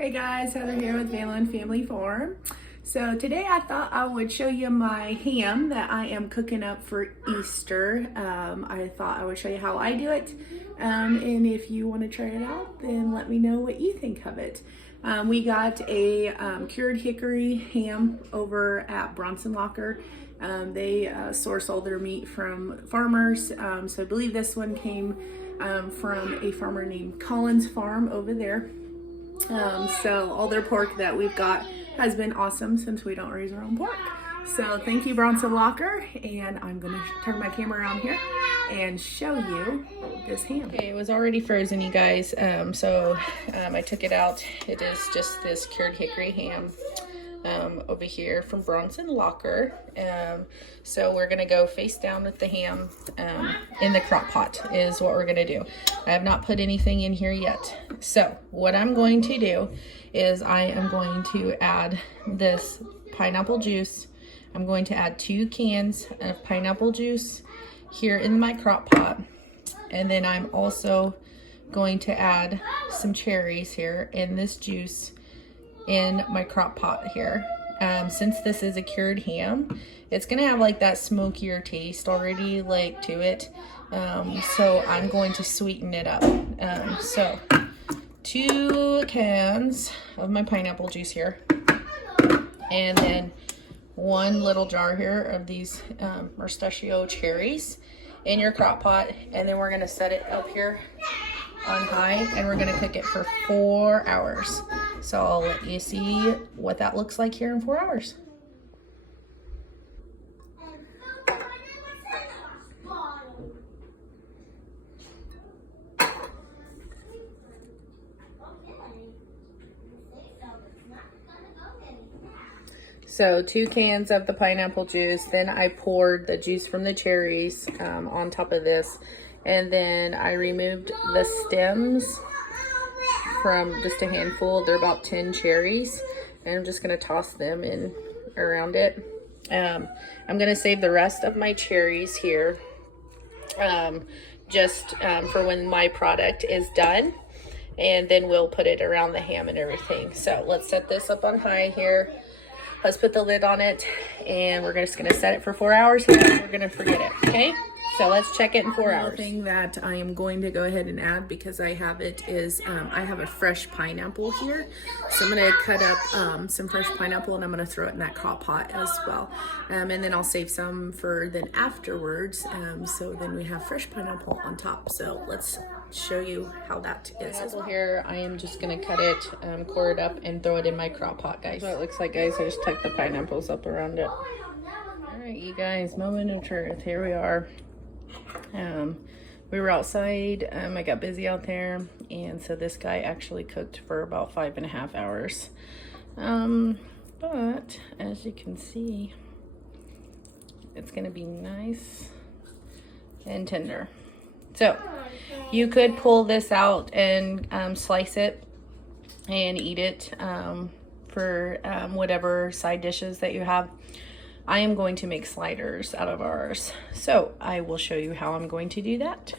Hey guys, Heather here with Valen Family Farm. So today I thought I would show you my ham that I am cooking up for Easter. I thought I would show you how I do it. And if you want to try it out, then let me know what you think of it. We got a cured hickory ham over at Bronson Locker. They source all their meat from farmers. So I believe this one came from a farmer named Collins Farm over there. So all their pork that we've got has been awesome since we don't raise our own pork. So thank you, Bronson Locker, and I'm gonna turn my camera around here and show you this ham. Okay, it was already frozen, you guys. I took it out. It is just this cured hickory ham over here from Bronson Locker. So we're gonna go face down with the ham in the crock pot is what we're gonna do. I have not put anything in here yet. So what I'm going to do is I am going to add this pineapple juice. I'm going to add 2 cans of pineapple juice here in my crock pot. And then I'm also going to add some cherries here in this juice in my crock pot here. Since this is a cured ham, it's gonna have like that smokier taste already like to it. So I'm going to sweeten it up. So 2 cans of my pineapple juice here, and then 1 little jar here of these mustachio cherries in your crock pot, and then we're gonna set it up here on high, and we're gonna cook it for 4 hours. So I'll let you see what that looks like here in 4 hours. So 2 cans of the pineapple juice, then I poured the juice from the cherries on top of this, and then I removed the stems from just a handful. They're about 10 cherries, and I'm just gonna toss them in around it. I'm gonna save the rest of my cherries here for when my product is done, and then we'll put it around the ham and everything. So let's set this up on high here. Let's put the lid on it, and we're just gonna set it for 4 hours here, and we're gonna forget it, okay? So let's check it in 4 hours. The thing that I am going to go ahead and add, because I have it, is I have a fresh pineapple here. So I'm gonna cut up some fresh pineapple, and I'm gonna throw it in that crock pot as well. And then I'll save some for then afterwards. So then we have fresh pineapple on top. So let's show you how that is. So here I am just gonna cut it, core it up, and throw it in my crock pot, guys. So it looks like, guys, I just tucked the pineapples up around it. All right, you guys, moment of truth. Here we are. We were outside. I got busy out there, and so this guy actually cooked for about 5.5 hours. But as you can see, it's gonna be nice and tender. So you could pull this out and slice it and eat it for whatever side dishes that you have. I am going to make sliders out of ours, so I will show you how I'm going to do that.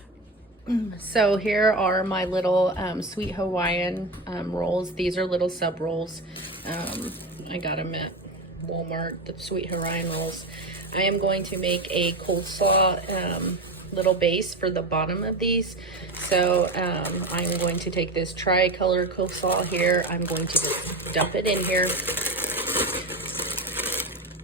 So here are my little sweet Hawaiian rolls. These are little sub rolls. I got them at Walmart, the sweet Hawaiian rolls. I am going to make a coleslaw little base for the bottom of these. So I'm going to take this tricolor coleslaw here. I'm going to just dump it in here.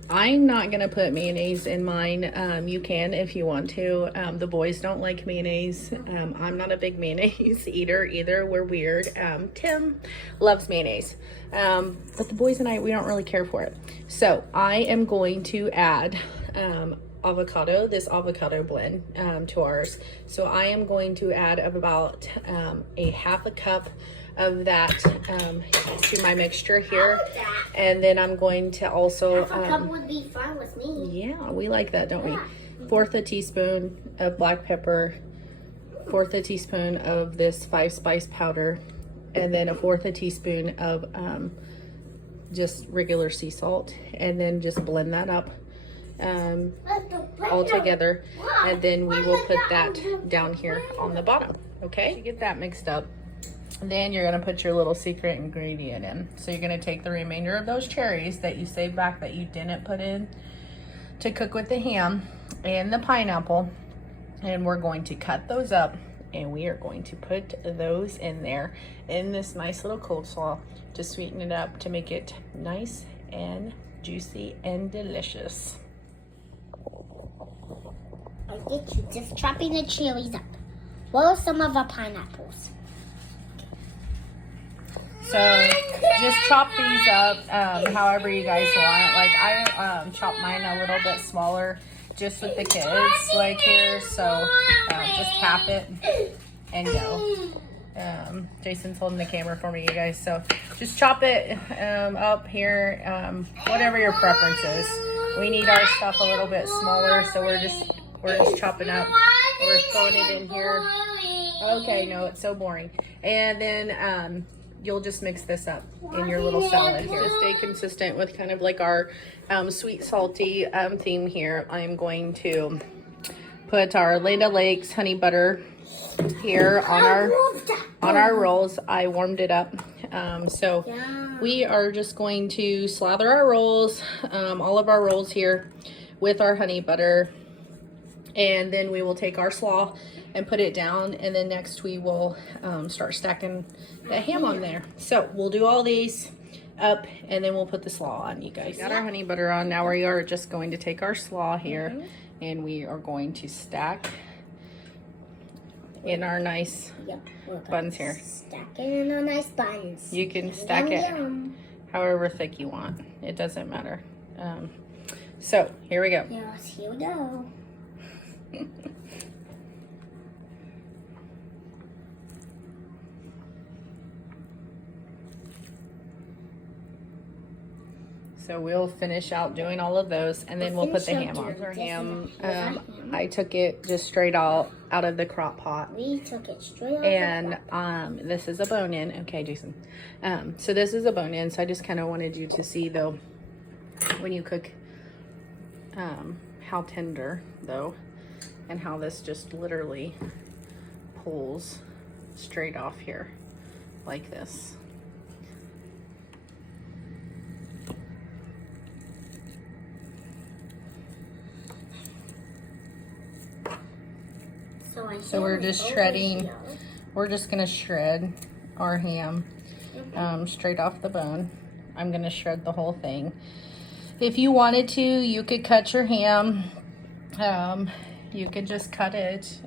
I'm not gonna put mayonnaise in mine. You can if you want to. The boys don't like mayonnaise. I'm not a big mayonnaise eater either. We're weird. Tim loves mayonnaise, but the boys and I, we don't really care for it. So I am going to add avocado, this avocado blend to ours. So I am going to add about a half a cup of that to my mixture here, and then I'm going to also half a cup would be fine with me. Yeah, we like that, don't we? 1/4 a teaspoon of black pepper, 1/4 a teaspoon of this 5-spice powder, and then 1/4 a teaspoon of just regular sea salt, and then just blend that up all together, and then we will put that down here on the bottom. Okay, to get that mixed up, Then you're gonna put your little secret ingredient in. So you're gonna take the remainder of those cherries that you saved back that you didn't put in to cook with the ham and the pineapple, and we're going to cut those up and we are going to put those in there in this nice little coleslaw to sweeten it up to make it nice and juicy and delicious. I get you just chopping the cherries up. What are some of our pineapples? So just chop these up however you guys want. Like I chop mine a little bit smaller just with the kids like here. So just tap it and go. Jason's holding the camera for me, you guys. So just chop it up here, whatever your preference is. We need our stuff a little bit smaller, so we're just chopping up. We're throwing it in here. Okay, no, it's so boring. And then you'll just mix this up in your little salad here. To stay consistent with kind of like our sweet salty theme here, I'm going to put our Land O'Lakes honey butter here on our rolls. I warmed it up. So we are just going to slather our rolls, all of our rolls here with our honey butter. And then we will take our slaw and put it down, and then next we will start stacking the ham on there. So we'll do all these up and then we'll put the slaw on, you guys. Got our honey butter on. Now we are just going to take our slaw here and we are going to stack in our nice buns here. Stack it in our nice buns. You can stack it however thick you want. It doesn't matter. So here we go. Yes, here we go. So we'll finish out doing all of those and then we'll put the ham on. Our ham, I took it just straight out of the crock pot. We took it straight out and this is a bone-in. Okay, Jason. So this is a bone-in, so I just kind of wanted you to see though when you cook how tender though, and how this just literally pulls straight off here like this. So we're just shredding. We're just gonna shred our ham straight off the bone. I'm gonna shred the whole thing. If you wanted to, you could cut your ham. You could just cut it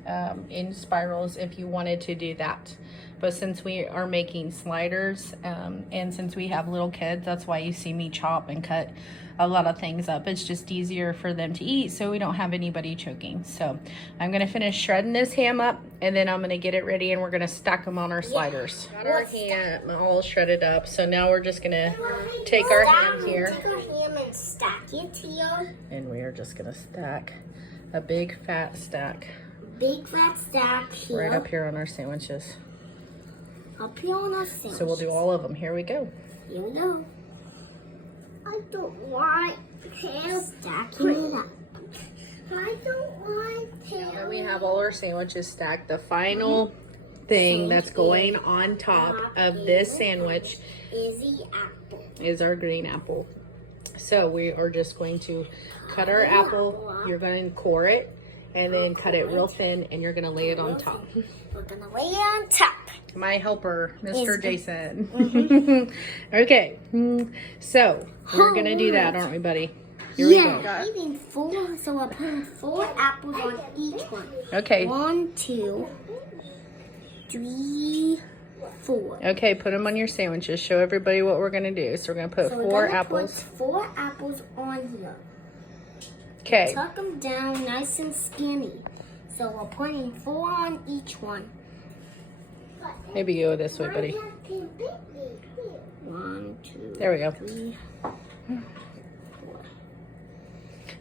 in spirals if you wanted to do that. But since we are making sliders and since we have little kids, that's why you see me chop and cut a lot of things up. It's just easier for them to eat so we don't have anybody choking. So I'm gonna finish shredding this ham up and then I'm gonna get it ready and we're gonna stack them on our sliders. Got our ham all shredded up. So now we're just gonna take our ham here. Take our ham and stack it here. And we are just gonna stack a big fat stack. Big fat stack here. Right up here on our sandwiches. Up here on our sandwiches. So we'll do all of them. Here we go. Here we go. I don't like ham. Stacking it up. I don't like ham. Now we have all our sandwiches stacked. The final thing that's going on top of this sandwich is the apple. Is our green apple. So we are just going to cut our apple. You're going to core it and then cut it real thin and you're going to lay it on top. We're going to lay it on top. My helper, Mr. Jason. Okay, so we're going to do that, aren't we, buddy? Here we go. Eating 4, so we're putting 4 apples on each one. Okay. 1, 2, 3, 4. Okay, put them on your sandwiches. Show everybody what we're going to do. So we're going to put 4 apples. Put 4 apples on here. Okay. Tuck them down nice and skinny. So we're putting 4 on each one. Maybe go this way, buddy. 1, 2, there we go. 3, 4.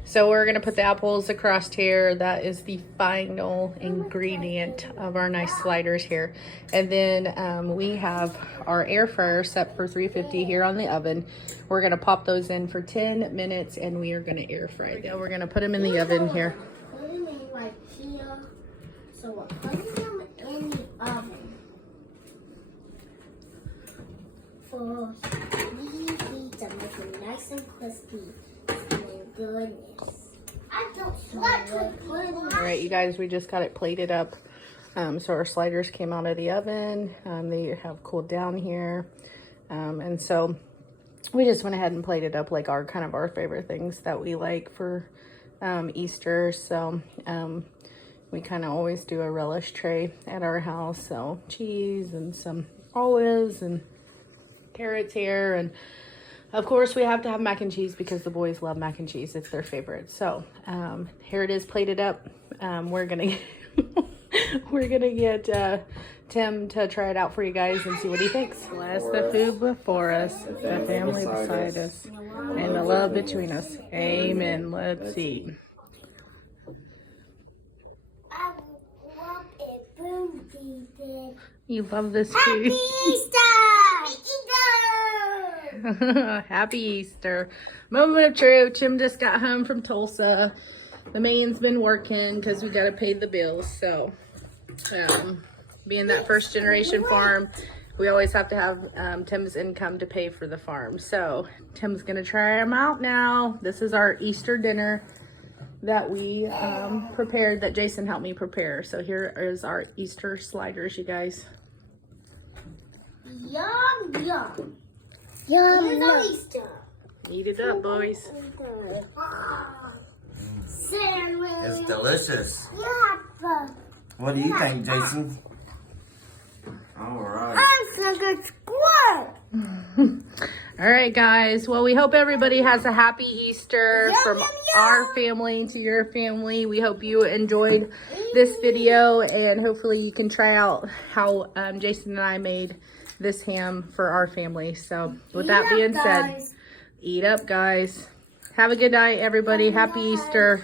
So we're going to put the apples across here. That is the final ingredient of our nice sliders here. And then we have our air fryer set for 350 here on the oven. We're going to pop those in for 10 minutes and we are going to air fry them. We're going to put them in the oven here. Put them in right here. So we're putting them in the oven. Oh, these beads are making nice and crispy. My goodness. I don't want to put it. All right, you guys, we just got it plated up. So our sliders came out of the oven. They have cooled down here. And so we just went ahead and plated up like our kind of our favorite things that we like for Easter. So we kind of always do a relish tray at our house. So cheese and some olives and carrots here. And of course we have to have mac and cheese because the boys love mac and cheese. It's their favorite. So here it is plated up. We're gonna we're gonna get Tim to try it out for you guys and see what he thinks. Bless the food before us, the family beside us, and the love between us. Amen. Let's eat. I love it. Boom, baby. You love this Happy food. Easter! Easter! Happy Easter. Moment of truth. Tim just got home from Tulsa. The man's been working because we got to pay the bills. So, being that first generation farm, we always have to have Tim's income to pay for the farm. So, Tim's going to try them out now. This is our Easter dinner that we prepared, that Jason helped me prepare. So, here is our Easter sliders, you guys. Yum, yum. Yum, yum. Easter. Eat it up, boys. It's delicious. Yeah. What do you think, Jason? All right. I'm so good squirt. All right, guys. Well, we hope everybody has a happy Easter Yum, from yum, yum. our family to your family. We hope you enjoyed this video, and hopefully you can try out how Jason and I made this ham for our family. So with that being said, eat up, guys. Have a good night, everybody. Happy Easter.